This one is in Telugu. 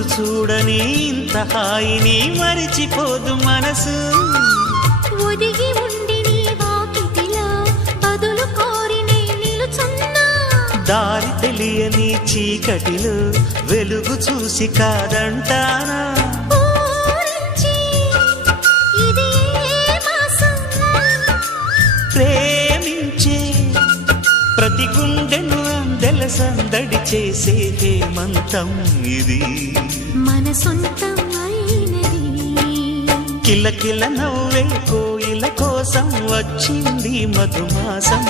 రోజు చూడని ఇంత హాయిని మరిచిపోదు మనసు. ఒదిగి ఉండి నీ వాకిటిలో బదులు కోరి నే నిలుచున్నా. దారి తెలియని చీకటిలో వెలుగు చూసి కాదంటానా. ఊరించి ఇది ఏ మాసం? ప్రేమించే ప్రతి గుండెను అందెల సందడి చేసే హేమంతం ఇది. మన సొంతం అయినది. కిలకిల నవ్వే కోయిల కోసం వచ్చింది మధుమాసం.